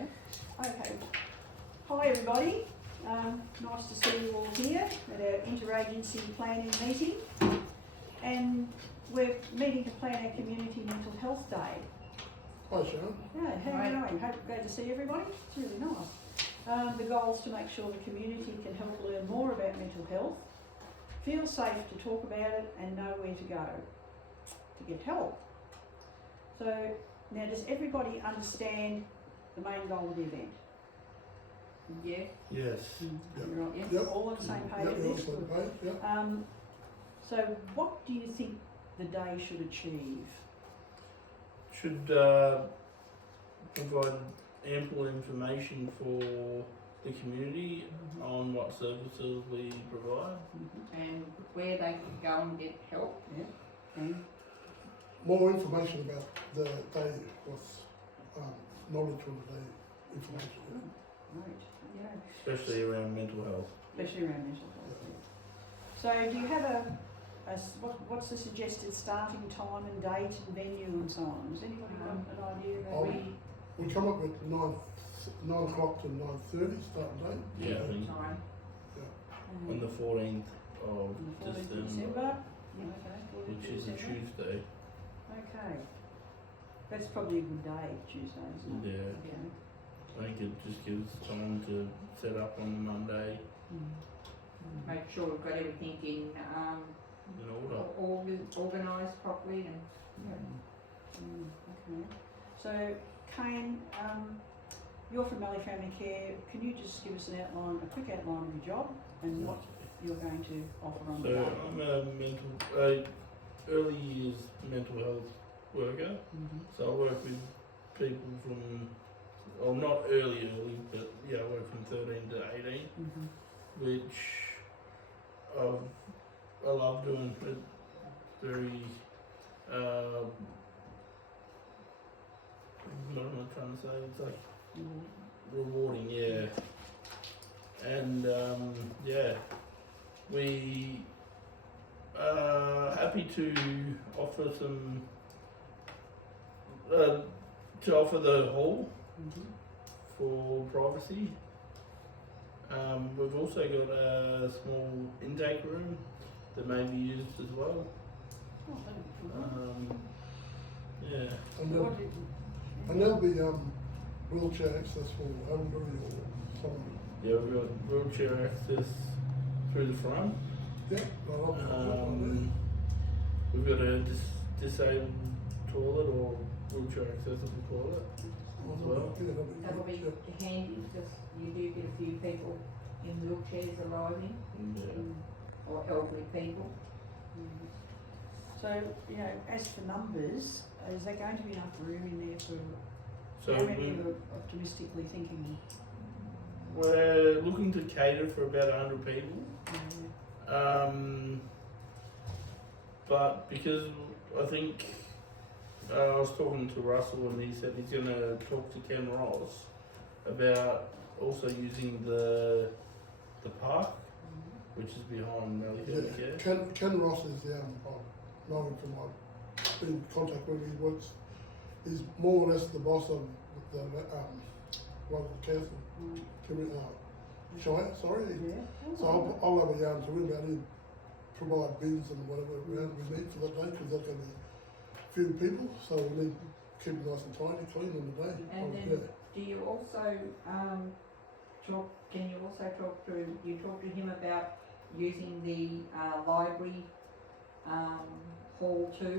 go. Okay. Hi everybody. Nice to see you all here at our interagency planning meeting. And we're meeting to plan our community mental health day. Hi Sharon. Yeah, how are you going? Glad to see everybody. It's really nice. The goal is to make sure the community can help learn more about mental health, feel safe to talk about it and know where to go to get help. So now does everybody understand the main goal of the event? Yeah. Yes. You're on, Yes. Yep. all on the same page Yep, with you're on this? the same page, yep. So what do you think the day should achieve? Should provide ample information for the community on what services we provide. And where they can go and get help. And More information about the day with knowledge on the day information. right, yeah, Especially around mental health. especially around mental health. So do you have what's the suggested starting time and date and venue and so on? Has anybody got an idea about We come up with 9 o'clock to 9:30 starting date. Yeah, I think Time. on the 14th of on the 14th of December, December? Okay, 14th which of is a December. Tuesday. Okay. That's probably a good day, Tuesday, isn't it? Yeah, Okay. I think it just gives time to set up on Monday Make sure we've got everything in in order. organised properly and Okay. So, Kane, you're from Mallee Family Care. Can you just give us a quick outline of your job and what you're going to offer on the So day? I'm a early years mental health worker. So I work with people from, well, not early, but yeah, I work from 13 to 18, which I love doing. It's very, what am I trying to say? It's like rewarding, yeah. And yeah, we are happy to offer some, to offer the hall for privacy. We've also got a small intake room that may be used as well. Oh, that'd be cool. Yeah. And there'll be wheelchair access for elderly or someone. Yeah, we've got wheelchair access through the front. Yeah, We've got a disabled toilet or wheelchair accessible toilet as well. that'll be handy because you do get a few people in wheelchairs arriving Yeah. or elderly people. So, as for numbers, is there going to be enough room in there for So how many are optimistically thinking? we're looking to cater for about 100 people. But because I think I was talking to Russell and he said he's going to talk to Ken Ross about also using the park, which is behind Mallee Family Care. Ken Ross is the I know him from I've been in contact with. He works. He's more or less the boss of the council. Shire, sorry. So I'll have a yarn to him about him. Provide bins and whatever we need for that day because there's going to be few people, so we need to keep it nice and tidy, clean on the day. And then do you also can you also talk to him about using the library hall too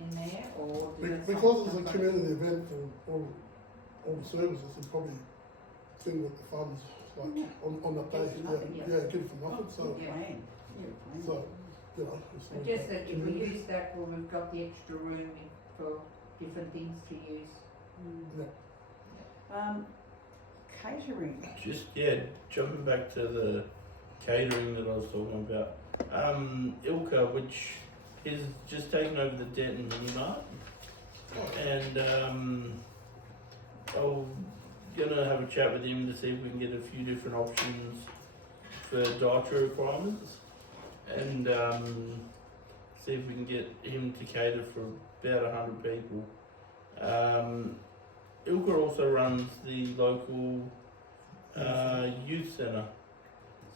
in there, or because it's a community event for all the services, and probably thing with the funds like on that day, give it for nothing. So But just that if we use that, well, we've got the extra room for different things to use. Catering. Just jumping back to the catering that I was talking about. Ilka, which is just taking over the Denton Mini Mart, and I'm gonna have a chat with him to see if we can get a few different options for dietary requirements, and see if we can get him to cater for about 100 people. Ilka also runs the local youth centre,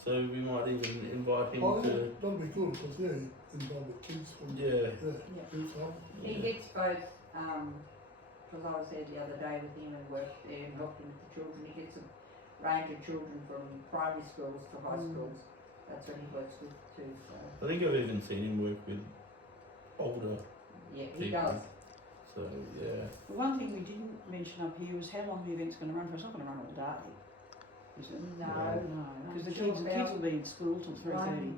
so we might even invite him Oh, yeah, to. that'll be good, because, yeah, he involved with kids from, Yeah. Yeah. youth help. He gets both, because I was there the other day with him and worked there and helped him with the children. He gets a range of children from primary schools to high schools. That's what he works with too, so, I think I've even seen him work with older yeah, he people. does. So yeah. The one thing we didn't mention up here was how long the event's going to run for. It's not going to run all day, is it? No. No, because the Until kids about will be in school till 3:30.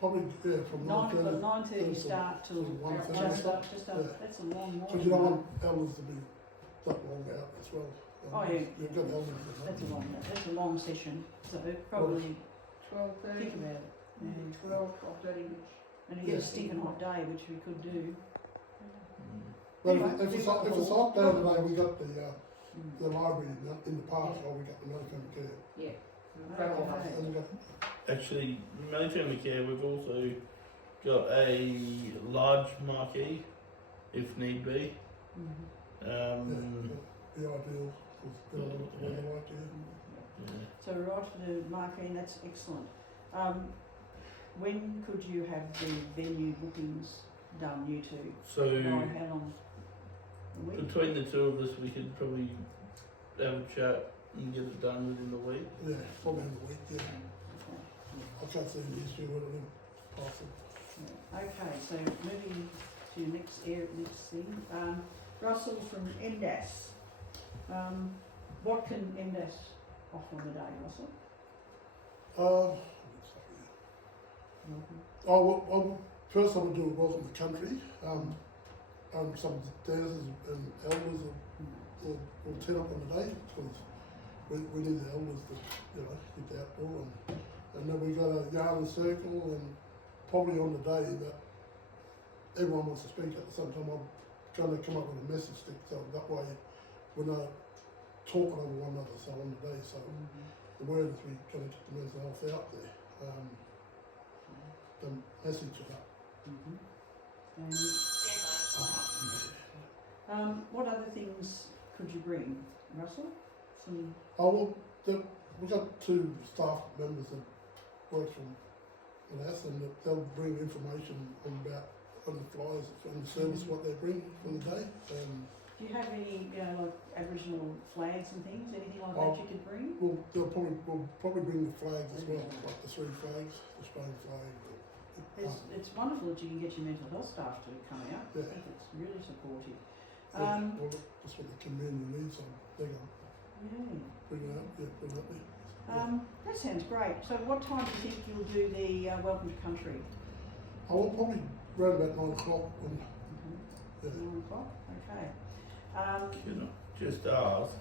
Probably, yeah, from 9:30. 9:30 start till till 1:30. just up. Yeah. That's a long morning. Because you don't want elders to be that long out as well. Oh, yeah. You've got elders that That's a long session. So probably 12:30, think about it. Yeah. 12:30, which, And you get a Yeah. stinking hot day, which we could do. But Anyway, if it's do hot, what if it's the- hot down today, we got the Mm. library in the park, or we got the Melbourne Care. yeah. Okay. And we got, Actually, Mallee Family Care, we've also got a large marquee, if need be. Mhm. be ideal, because we don't know what the weather like here. Yeah. So we're right for the marquee, that's excellent. When could you have the venue bookings done, you two? So By how long? A week? between the two of us, we could probably have a chat and get it done within the week. Yeah, probably in a week, yeah. Okay. I can't see the issue with it, possible. Yeah. Okay, so moving to next thing. Russell from MDAS. What can MDAS offer on the day, Russell? First I would do a welcome to country. Some dancers and elders will turn up on the day, because we need the elders to, get outdoor, and then we got a yarn circle, and probably on the day that everyone wants to speak at the same time, I'm going to come up with a message stick, so that way we're not talking over one another, so on the day, so the word is we're going to get the mental health out there, the message of that. And, what other things could you bring, Russell? Some. Oh, well, we've got two staff members that work with us, and they'll bring information on the flyers and the service, what they bring for the day. Do you have any, like Aboriginal flags and things, anything like Oh. that you could bring? We'll probably bring the flags as well, like the 3 flags, the Australian flag. It's wonderful that you can get your mental health staff to come out. I Yeah. think it's really supportive. Well, that's what the community needs, so they're going to Yeah. bring it up, bring it up there. That sounds great. So what time do you think you'll do the Welcome to Country? I will probably around about 9 o'clock. Yeah. 9 o'clock? Okay. Can I just ask,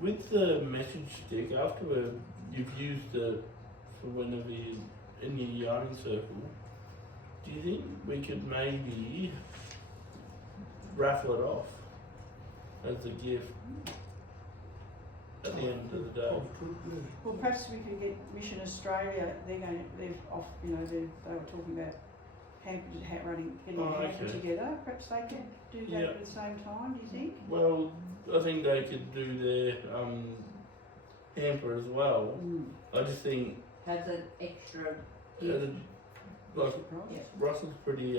with the message stick, after you've used it for whenever you in your yarning circle, do you think we could maybe raffle it off as a gift at the end of the day? Probably could, yeah. Well, perhaps we could get Mission Australia. They're off. They were talking about getting a hamper Okay. together. Perhaps they could do that Yeah. at the same time. Do you think? Well, I think they could do their hamper as well. I just think has an extra uh, gift. like Surprise. Yeah. Russell's pretty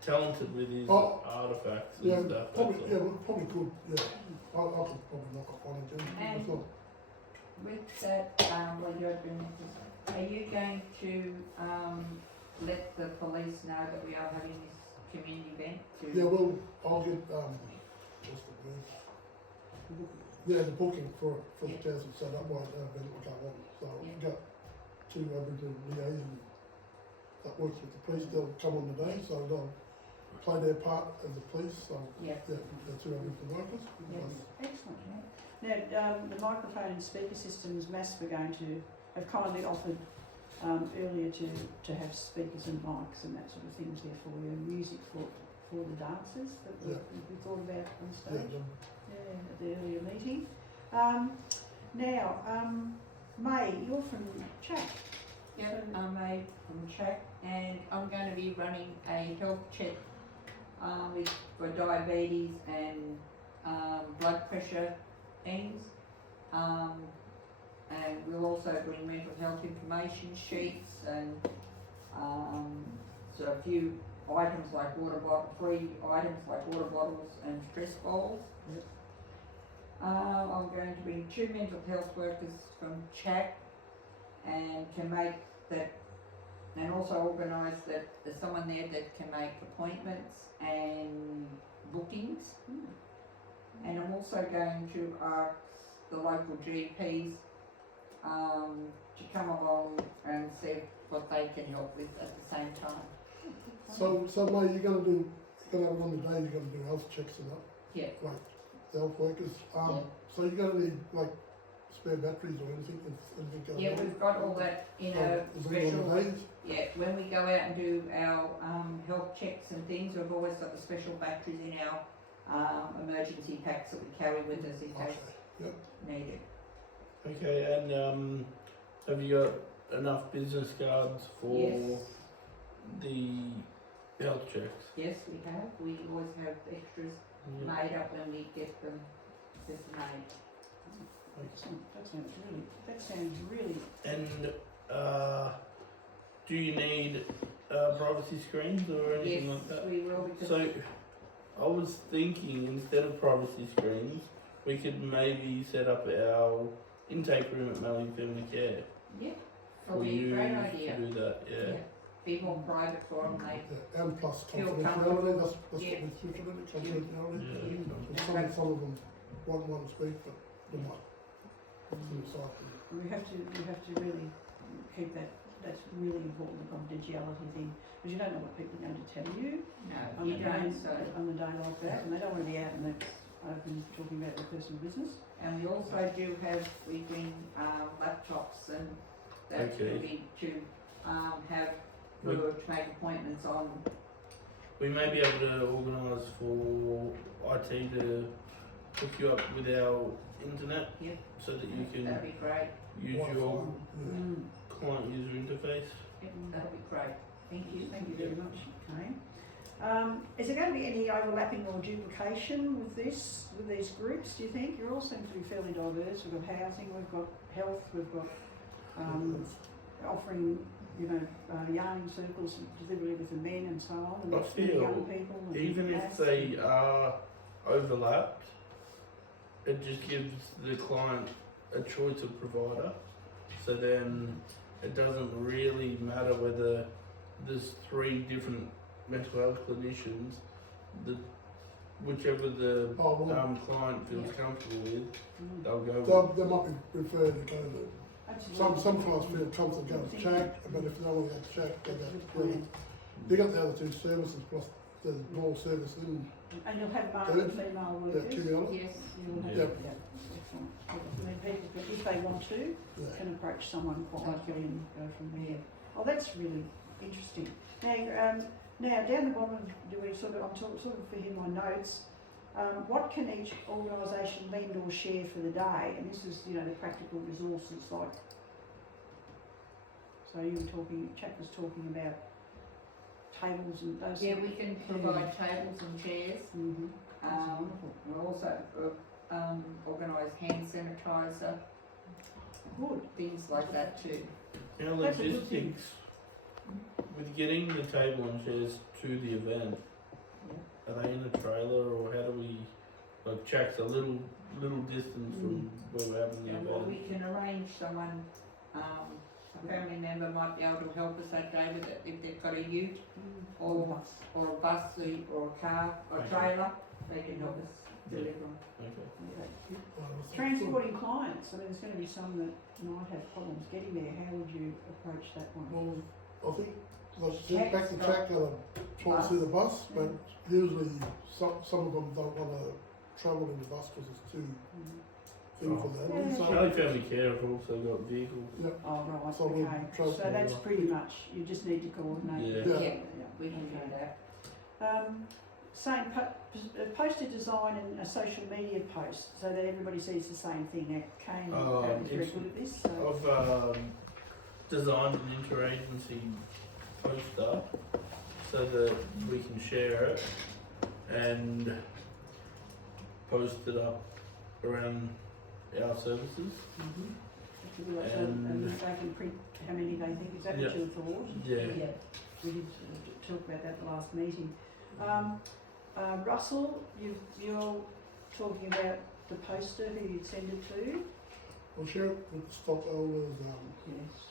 talented with his Oh, artifacts and Yeah, stuff. probably, that's yeah, all. we probably could, yeah. I could probably knock off one again. And- It's not- With that, what you're doing, are you going to let the police know that we are having this community event? Yeah, I'll get, what's the word? Yeah, the booking for the council, so that might, event will go on. So we've got 2 Aboriginal liaisons that works with the police, they'll come on the day, so they'll play their part as the police, so, Yeah. yeah, the 2 Aboriginal workers. Yes. Excellent. Now, the microphone and speaker systems, Mass were going to have kindly offered earlier to have speakers and mics and that sort of things there for you, and music for the dancers that we thought about on Yeah, stage. Yeah, at the earlier meeting. May, you're from Chat. Yep, I'm from Track, and I'm going to be running a health check with for diabetes and blood pressure things. And we'll also bring mental health information sheets and so a few items like free items like water bottles and stress balls. Yep. I'm going to bring 2 mental health workers from CHAC and can make that, and also organise that there's someone there that can make appointments and bookings. And I'm also going to ask the local GPs to come along and see what they can help with at the same time. So May, you're gonna have on the day, you're gonna do health checks and that, Yeah. like the health workers. Yeah. So you're gonna need like spare batteries or anything, anything going Yeah, on? we've got all that in So a is it on special. the days? Yeah, when we go out and do our health checks and things, we've always got the special batteries in our emergency packs that we carry with us in case Yep. needed. Okay, and have you got enough business cards for Yes. the health checks? Yes, we have. We always have extras Yeah. made up when we get them made. Excellent. That sounds really, And do you need privacy screens or anything like Yes, that? we will because So I was thinking instead of privacy screens, we could maybe set up our intake room at Melling Family Care yeah, for probably a you great idea. to do that. Yeah. Be more private for them. Yeah, and plus Feel confidentiality, comfortable. that's Yeah. what we switch it in, confidentiality. Yeah. And some of them won't want to speak, but they might. Inside them. we have to really keep that's really important, the confidentiality thing, because you don't know what people are going to tell you No, on you the don't. day, So, on the day like that, and they don't want to be out and that's open talking about their personal business. and we also do have we bring laptops and that's Okay. going to be to have We- to make appointments on. We may be able to organise for IT to hook you up with our internet, Yep. so that you can That'd be great. use Wi-Fi, your yeah. client user interface. Yep, that'd be great. Thank you. Thank you very much, Kane. Is there going to be any overlapping or duplication with these groups, do you think? You all seem to be fairly diverse. We've got housing, we've got health, we've got offering, yarning circles, delivery with the men and so on, and I with the feel young people. And Even if maths. they are overlapped, it just gives the client a choice of provider. So then it doesn't really matter whether there's 3 different mental health clinicians. Whichever the Oh, well, client feels comfortable with, Mm. they'll go with. they might be preferred to go to, Absolutely. some clients feel comfortable going to CHAC, but if they don't want to go to CHAC, they go to the you got the other 2 services plus the more service in And you'll have male and female the workers. community. Yes. You'll have, Yeah. excellent. I mean, people, if they want to, Yeah. can approach someone quietly and go from there. Oh, that's really interesting. Now down the bottom, do we sort of, I'm sort of filling my notes. What can each organisation lend or share for the day? And this is, the practical resources like. So you were talking, Chap was talking about tables and those. Yeah, we can provide tables and chairs. Mm-hmm. That's wonderful. We'll also organise hand sanitizer, Good. things like that too. Our That's a good thing. logistics with getting the table and chairs to the event, are they in a trailer or how do we, like CHAC's a little distance from where we're having the And well, event? we can arrange someone, a family member might be able to help us that day with it if they've got a ute or a bus or a car or a Okay. trailer, they can help us deliver them. Okay. Transporting clients, I mean, there's going to be some that might have problems getting there. How would you approach that one? Well, I think, like I said, back to Check's CHAC, try to see the bus, but usually some of them don't want to travel in the bus because it's too thin for them. Yeah. So, Valley Family Care have also got vehicles. Oh, right, So we'll okay. try So to- that's pretty much, you just need to coordinate. Yeah. Yeah. We can do Okay. that. Same poster design and a social media post so that everybody sees the same thing. Now, Kane is very it's- good at this. So. I've designed an interagency poster so that we can share it and post it up around our services. And they can print how many they think, is that what Yeah. you thought? Yeah. We did talk about that at the last meeting. Russell, you're talking about the poster who you'd send it to? We'll share it with the stockholders, Yes.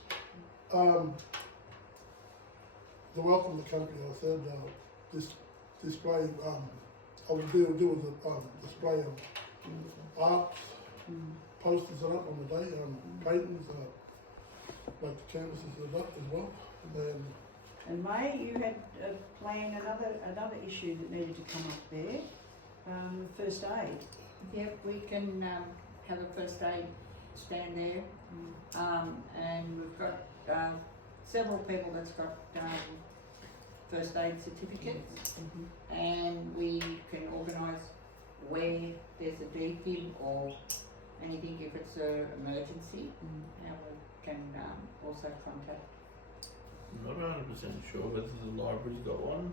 the welcome to the country, I said, this display, I would do with a display of art, posters and up on the day, paintings, like the canvases and that as well. And May, you had planned another issue that needed to come up there, first aid. Yep, we can have a first aid stand there, and we've got several people that's got first aid certificates, and we can organise where there's a defib or anything if it's an emergency, and we can also contact. I'm not 100% sure whether the library's got one.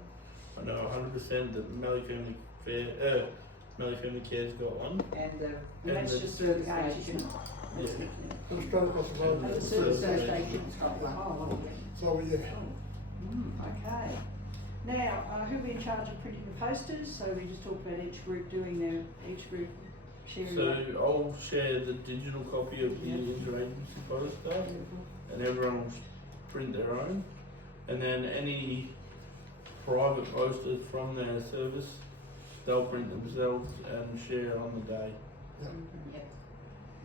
I know 100% that Mallee Family Care's got one. And the And that's the just service certification. station. That's Yeah. it, yeah. Straight across the road. And the service service station's got one. Oh, lovely. So, yeah, Okay. Now, who'll be in charge of printing the posters? So we just talked about each group sharing their. So I'll share the digital copy of the interagency poster, and everyone will print their own. And then any private posters from their service, they'll print themselves and share on the day. Yep.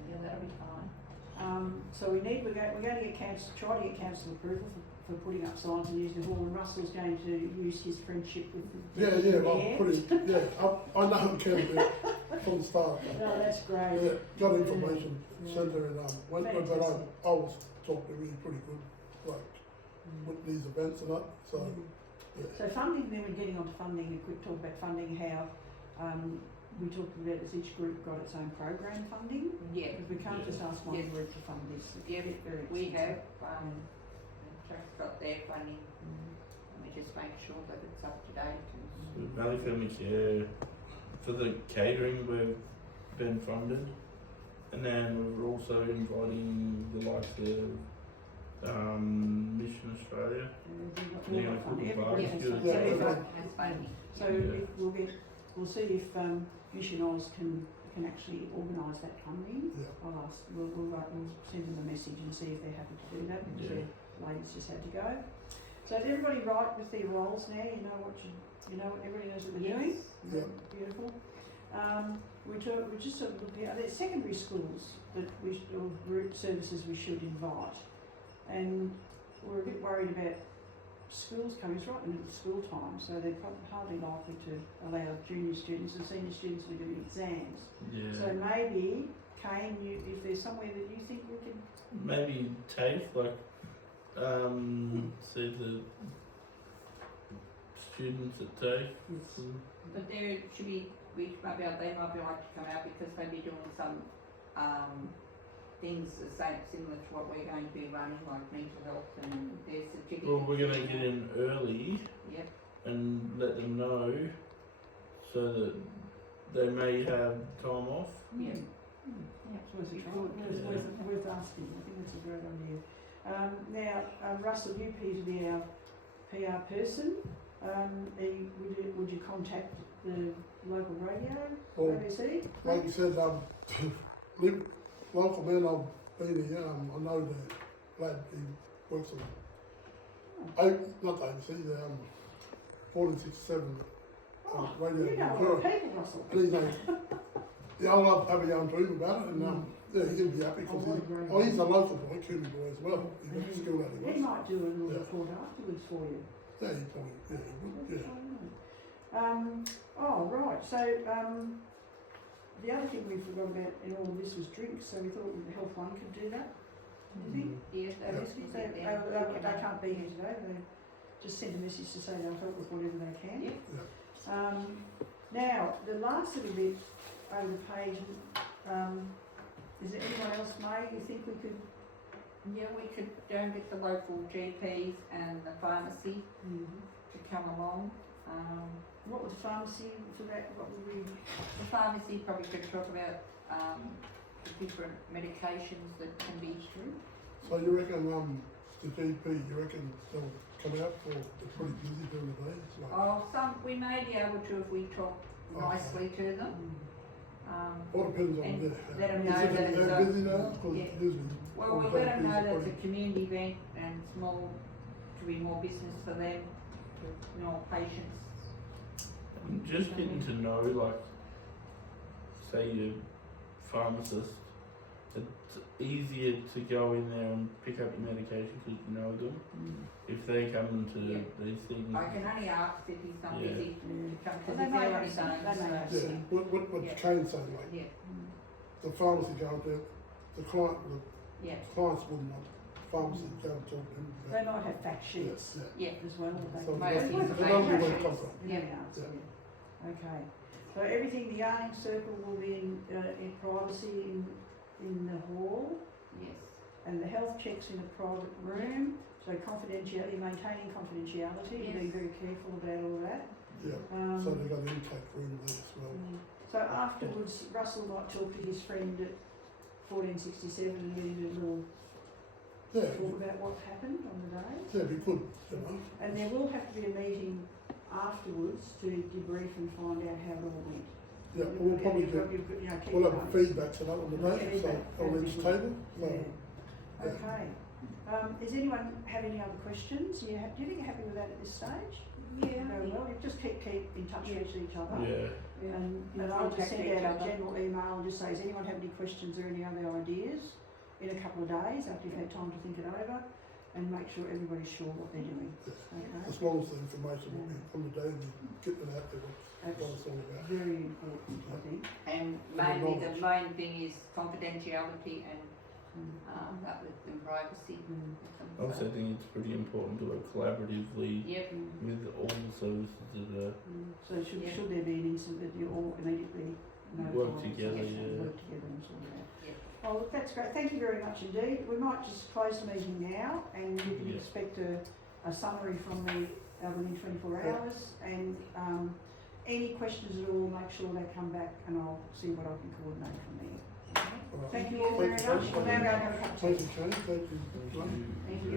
Yeah, that'll be fine. So we're going to get try to get council approval for putting up signs and using the hall, and Russell's going to use his friendship with the I'll put it, I know it can be from the start. No, that's great. Yeah, got information, sent her in, but Fantastic. I was talking to really pretty good, like, with these events and that, so, So funding, then we're getting on to funding, a quick talk about funding, how we talked about as each group got its own program funding, Yeah, because we can't just ask one Yes. group to fund this. It's yeah, very we have, expensive. Jack's got their funding, and we just make sure that it's up to date and. So Mallee Family Care, for the catering, we've been funded. And then we're also inviting the likes of Mission Australia. We've Yeah, got funding. for Everybody the has barbecue. funding. Yeah, So everyone. Has funding. So we'll see if Mission Oz can actually organise that funding. yeah. We'll send them a message and see if they're happy to do that, because Yeah. the ladies just had to go. So is everybody right with their roles now? You know what everybody knows what they're doing? Yeah. Beautiful. We're just sort of looking at, there's secondary schools that or group services we should invite. And we're a bit worried about schools coming, it's right in the middle of school time, so they're hardly likely to allow junior students and senior students to be doing exams. Yeah. So maybe, Kane, if there's somewhere that you think we can. Maybe TAFE, like, see the students at TAFE. But there should be, they might be like to come out because they'd be doing some, things the same, similar to what we're going to be running, like mental health and their certificates. Well, we're going to get in early Yep, and let them know so that they may have time off. yep. It's worth a Be try. good. Worth asking. I think that's a great idea. Now, Russell, you Peter, be our PR person. Would you contact the local radio, Well, ABC? like you said, local men, I've been here, I know the lad, he works on, not ABC, the, 1467 Oh, radio. you know a lot of people, Russell. And he's like, yeah, I'll have a young dream about it, and yeah, he'll be happy because what a great he's a local boy, Cooney boy as well. He went to school out He he was. might do a little Yeah. report afterwards for you. Yeah, he probably, yeah, he would, Oh, right. So, the other thing we forgot about in all of this was drinks, so we thought the Health One could do that. Do you think? Yes, Yeah. that is, They can't be here today, they just sent a message to say they'll help with whatever they can. Yeah. Now, the last little bit over the page, is there anyone else, May, you think we could? Yeah, we could get the local GPs and the pharmacy to come along. What was pharmacy for that, what would we, The pharmacy probably could talk about, the different medications that can be through. So you reckon, the GP, you reckon they'll come out for, they're pretty busy during the day, it's like, Oh, we may be able to if we talk Okay. nicely to them. all depends on and their. let 'em is know it that it's they're a- busy now, because yeah. usually. Well, all we'll the let them know GPs are that it's a pretty- community event and small, to be more business for them, more patients. And just getting to know, like, say you're pharmacist, it's easier to go in there and pick up your medication because you know them. If they come into Yeah. these things, I can only ask if he's not Yeah. busy to come, Well, because they he's may there have on his some- own, they may have so, Yeah, some. what Yeah. Kane's saying, like, yeah, the pharmacy going to, the client, yeah, the clients wouldn't want pharmacy to go and talk to him they about. might have fact sheets Yeah, yeah. as well. that they So can- Might they have don't information. they don't know where it comes from. Yeah, Yeah. okay. So everything, the yarning circle will be in privacy in the hall, yes, and the health checks in a private room, so confidentiality, maintaining confidentiality, and being Yes. very careful about all that. Yeah, so they've got an intake room there as well. So afterwards, Russell might talk to his friend at 1467 and get him a little Yeah, talk about what happened on the day. yeah, it'd be good, you know. And there will have to be a meeting afterwards to debrief and find out how it all went. Yeah, we'll probably You've get, got- you've got, you know, keep we'll have notes. feedback to that on the day, so Feedback, on that'd each be good. table, so. Yeah. Okay. Does anyone have any other questions? Do you think you're happy with that at this stage? yeah, Very well. You just keep in touch with each other. yeah. yeah. And I'll just Contact send each out a other. general email and just say, does anyone have any questions or any other ideas in a couple of days after you've had time to think it over, and make sure everybody's sure what they're doing. Okay? As long as the information will be on the day, you get it out there, what That's it's all about. very important, I think. And the mainly the knowledge. main thing is confidentiality and, Mm. uplifting privacy. Mm. I also think it's pretty important to work collaboratively Yep, with all the services that are So should, Yeah. should there be an incident that you all immediately notify? Work us, together, yes, yeah. Work together and sort it out. yep. Oh, look, that's great. Thank you very much indeed. We might just close the meeting now, and you can Yeah. expect a summary from me within 24 Yeah. hours. And any questions at all, make sure they come back, and I'll see what I can coordinate from there. All right. Thank you all very much. We'll now go and have a cup of tea. Thank you, Shane, thank you. Thank you. Thank you.